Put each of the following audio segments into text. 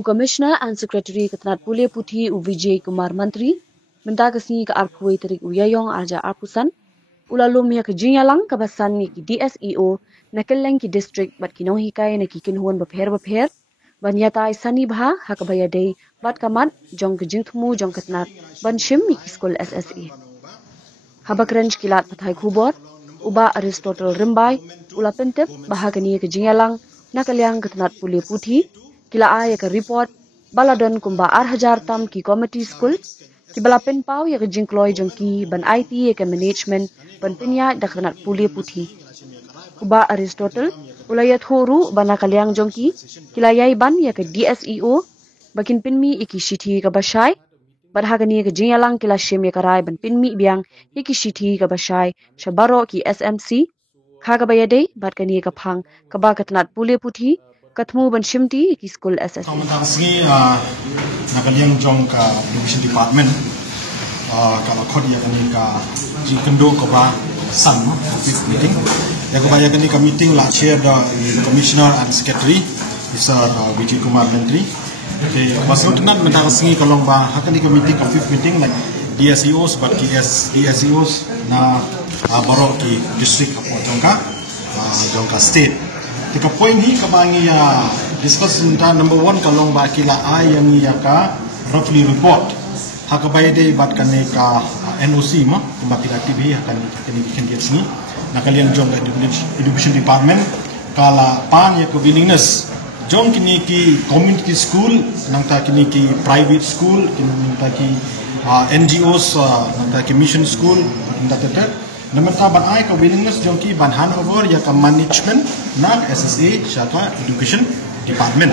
Commissioner and Secretary Ketanat Pule Puthi Vijay Kumar Mantri Mendagasi ke Arpui Terik Uyayong Arja Arpusan Ulalum ya ke Jinyalang kabasan ni ki DSEO nakeleng ki district bat kinohi kai na ki kinhuan bapher banyata isani bha hakabaya dei bat kamat jong ke jingthmu jong Ketanat ban shim mi ki school SSE habakranj kilat pathai khubot uba Aristotle Rimbai ula pentep bahagani ke Jinyalang nakelyang Ketanat Pule Puthi kila ay ke report baladon kumba 8,000 tam ki committee school ki balapen pau ya ke jingkloi jongki ban IT ya ke management ban pinya daknat Pule Puthi kuba Aristotle ulayat horu bana kalyang jongki kilayai ban ya ke DSEO bakin pinmi iki shithi ka bashai badhagani ke Jinyalang kila shim ya karai ban pinmi biang iki shithi ka bashai shabaro ki SMC khaga bayade badkani ka phang kaba Ketanat Pule Puthi Katmu ban shimti ki school SS. Tentang segi nakaliang jong ka education department kalau kod ya kani ka jingkendo ko ba san fifth meeting ya ko ba ya kani ka meeting la chair the commissioner and secretary Mr. Vijay Kumar Mantri okay masih tenan mentang segi kalong ba hakani ka meeting ka fifth meeting like DSEOs but DSEOs na baro ki district jong ka state. Tika poin hi kabangi ya discuss tentang number 1 kalong ba kila ay yang ya ka roughly report hakabay day bat kane ka NOC ma kumbati active ha kani candidates ni nakalian jong education department kala pan ya ko willingness jong kini ki community school nang ta kini ki private school kini ta ki NGOs nang ta ki mission school nang ta Namun ban ay ka willingness jongki ban handover ya ka management na SSA syaka education department.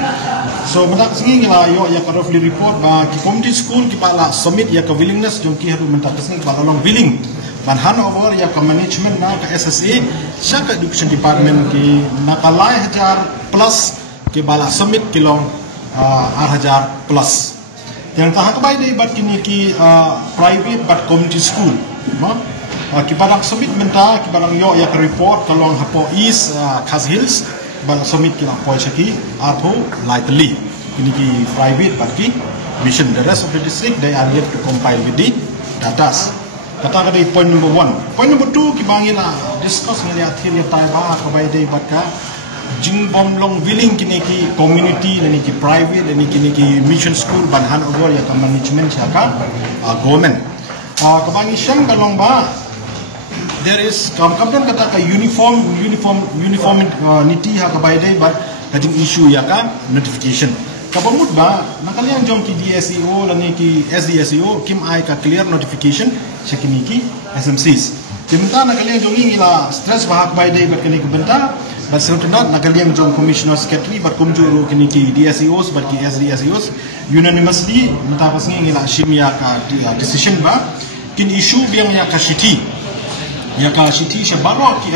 So mentak singi ngila yo ya ka roughly report ba ki community school ki pala submit ya ka willingness jongki haru mentak singi pala long willing ban handover ya ka management na ka SSA syaka education department ki nakalai hajar plus ki bala submit ki long 8,000 plus. Yang tahak bay day bat kini ki private but community school. Kibarang submit menta kibarang yo ya report kalong hapo is Khas Hills bang submit kila po saki atho lightly ini ki private but ki mission the rest of the district they are yet to compile with the data kata kali point number 1 point number 2 kibangila discuss ngali athir ya taiba ka bai dei batka jingbom long willing kini ki community ni ki private ni ki mission school ban handover ya ka management saka government kabangi syam kalong ba there is kemudian kata ka uniform niti ha ka baide but kating issue ya ka notification kabamut ba nakalian jong ki DSEO dan ki SDSEO kim ai ka clear notification sekini ki SMCs kimta nakalian jong ngila stress ba ha ka baide but kini kubenta but sebenarnya nakalian jong commissioner secretary but kumjuru kini ki DSEOs but ki SDSEOs unanimously menta pas ngila shimya ka decision ba kin issue biang ya ka shiti ya ka shiti shabaro ki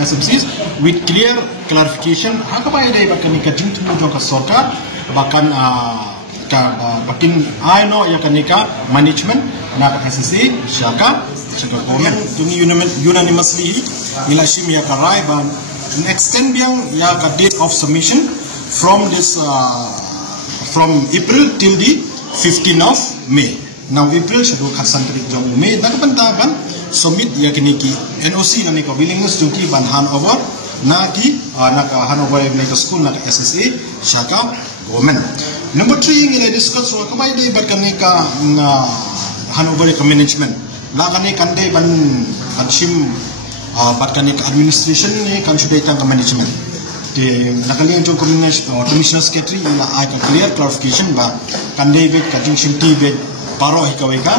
SMCs with clear clarification hakabay day bakani ka jingtu jo ka sorka bakan bakin aino ya kanika management na ka SSA shaka government tuni unanimously milashim ya ka rai ban extend biang ya ka date of submission from this from April till the 15th of May. Now April shadow kasantrik jong May nakapantaban submit ya kini ki NOC na ni ka willingness jong ki ban handover na ki naka handover na ka school na ka SSA shaka government. Number 3 ngila discuss wa kamay day bat kani ka handover ka management la kani kande ban adshim bat kani ka administration ni kan sudah ka management de nakalian jong commissioner secretary ila ay ka clear clarification ba kande bet ka jing shimti bet paro hikawe ka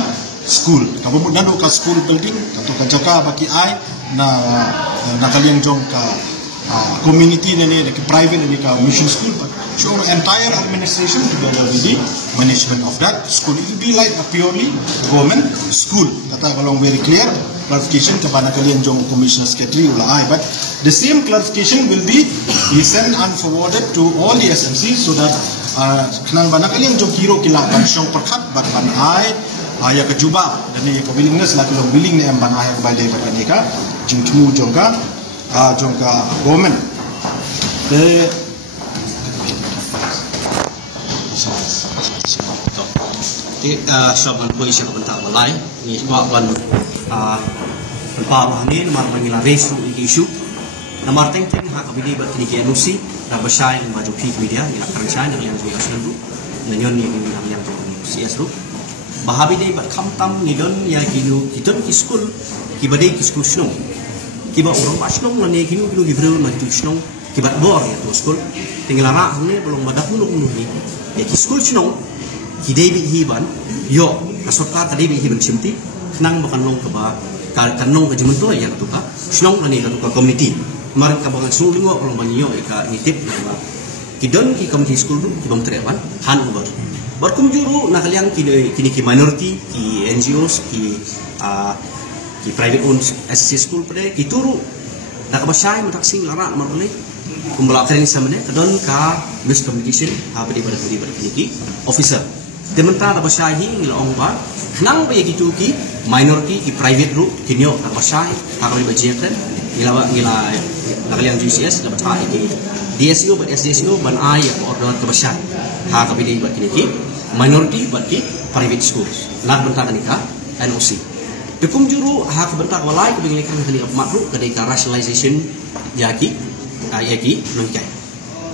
school kabumud nando ka school building kato ka jaka baki ay na nakaliang jong ka community na ni ka private ni ka mission school but show entire administration together with the management of that school it will be like a purely government school kata kalong very clear clarification kepada nakaliang jong commissioner secretary ula ay but the same clarification will be sent and forwarded to all the SMC so that kanang ba nakaliang jong kiro kila kan syong perkat bat ban ay ya kejuba dan ni ko willingness la ko willing ni amban ay ko balay pat ka jingtu jong ka jongka government de saban polisi kebentar malai ni sebab ban pa ni nomor mangila resu isu nomor teng ha kabidi bat ni ke nusi da basai maju pi media ila kansai na yang juga sendu nanyon ni yang CS ru bahabi dei bat khamtam ni don ya kinu kiton ki school ki badai ki school sno ki ba urang asno ngane kinu gibru ma tu sno ki bat bor ya tu school tinggal ra ni belum madak nu ni ya ki school sno ki dei bi hiban yo asokka ka dei bi hiban simti nang bakan long ka ba kanong ka jimunto ya tu ka sno ngane ka tu ka committee mar ka bangan sulingo orang banyo ka nitip na kidon ki committee school ki bang treban han ubar barkum juru na kalian kini ki minority ki NGOs ki private owned SC school pada ki turu na kabasay mataksing lara marle kumbala training samane kadon ka miss communication ha padi pada ki officer dementra da basay hi ngil ong ba nang ba ki tu ki minority ki private ru kinyo na basay ha padi bajiatan ngila kalian GCS da batay ki DSU but SDSU ban ai order ka basay ha ka padi ba ki minority but ki private schools lag bentar ni ka NOC dekum juru hak bentar walai ke bingli kan kali makru kadai ka rationalization yaki nungkai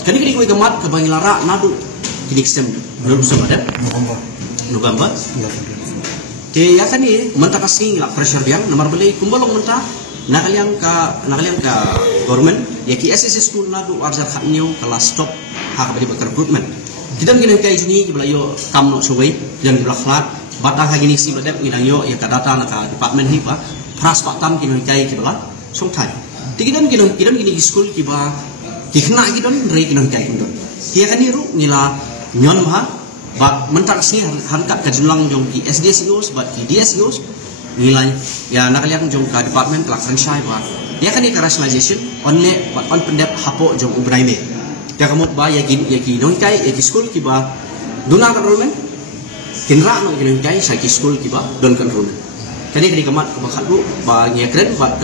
kini koi gamat ke bangilara nadu kini sem belum semada November te yakani menta kasing la pressure biang nomor beli kumbolong menta nakaliang ka government yaki SSS school nadu arjar khatnyo kala stop hak badi bakar recruitment kidam gini kai sini kiblayo kam no suwei dan belaklat batang hagi ni si badep inangyo ya ka data na ka department hi ba pras patam kini kai kibla songthai tigidan gini school kiba kikna gidon rei kini kai gidon kia kani ru ngila nyon ma ba mentak si hankat ka julang jong ki SDSUs ba ki DSUs ngila ya nakaliang jong ka department pelaksanaan syai ba dia kani ka rationalization only on pendep hapo jong ubraime ya kamu ba yaki nongkai yaki school kiba duna enrollment kinra no nongkai saki school kiba don enrollment kani kamat ka bakhalu ba ngekren ba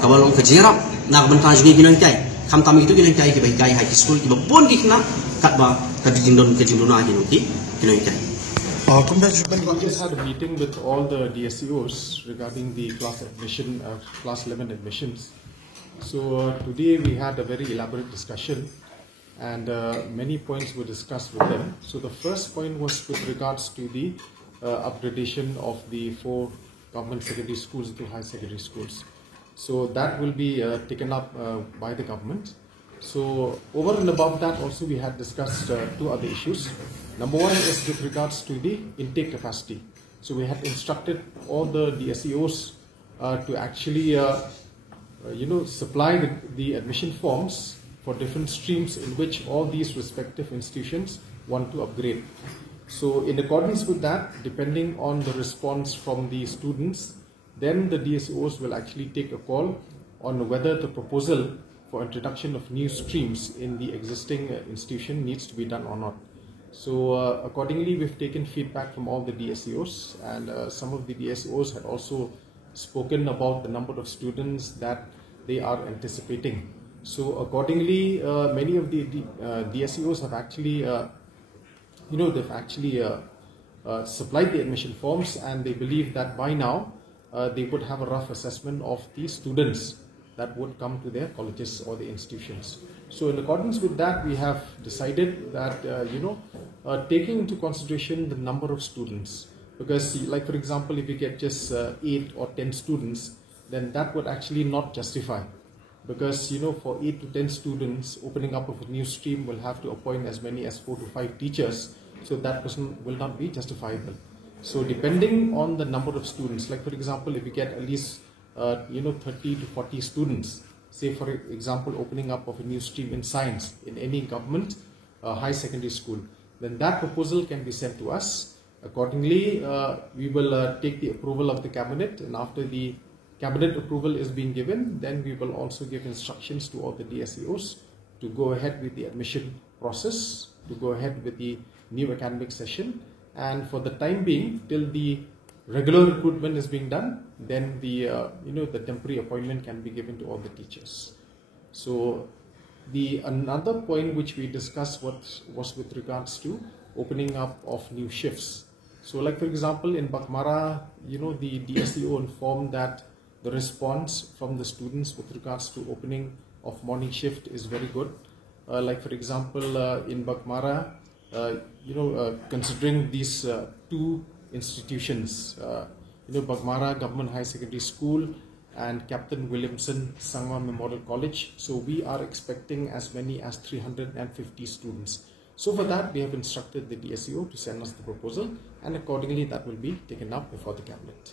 ka long ka jerap na bentaj ni nongkai kam tam itu nongkai kiba kai high school kiba bon kikna kat ba ka jindon ke jindona nongkai nongkai we just had a meeting with all the DSEOs regarding the class 11 admissions. So today we had a very elaborate discussion and many points were discussed with them. So the first point was with regards to the upgradation of the 4 government secondary schools to high secondary schools. So that will be taken up by the government. So over and above that also we had discussed 2 other issues. Number 1 is with regards to the intake capacity. So we had instructed all the DSEOs to actually supply the admission forms for different streams in which all these respective institutions want to upgrade. So in accordance with that, depending on the response from the students, then the DSOs will actually take a call on whether the proposal for introduction of new streams in the existing institution needs to be done or not. So accordingly, we've taken feedback from all the DSEOs, and some of the DSEOs had also spoken about the number of students that they are anticipating. So accordingly, many of the DSEOs have actually, they've actually supplied the admission forms, and they believe that by now they would have a rough assessment of the students that would come to their colleges or the institutions. So in accordance with that, we have decided that, taking into consideration the number of students, because like for example, if you get just 8 or 10 students, then that would actually not justify, because for 8 to 10 students, opening up of a new stream will have to appoint as many as 4 to 5 teachers, so that person will not be justifiable. So depending on the number of students, like for example, if you get at least 30 to 40 students, say for example opening up of a new stream in science in any government high secondary school, then that proposal can be sent to us. Accordingly, we will take the approval of the cabinet, and after the cabinet approval is being given, then we will also give instructions to all the DSEOs to go ahead with the admission process, to go ahead with the new academic session, and for the time being till the regular recruitment is being done, then the the temporary appointment can be given to all the teachers. So another point which we discussed was with regards to opening up of new shifts. So like for example in Baghmara, the DSEO informed that the response from the students with regards to opening of morning shift is very good. Like for example in Baghmara, considering these two institutions, Baghmara Government High Secondary School and Captain Williamson Sangma Memorial College. So we are expecting as many as 350 students. So for that, we have instructed the DSEO to send us the proposal, and accordingly that will be taken up before the cabinet.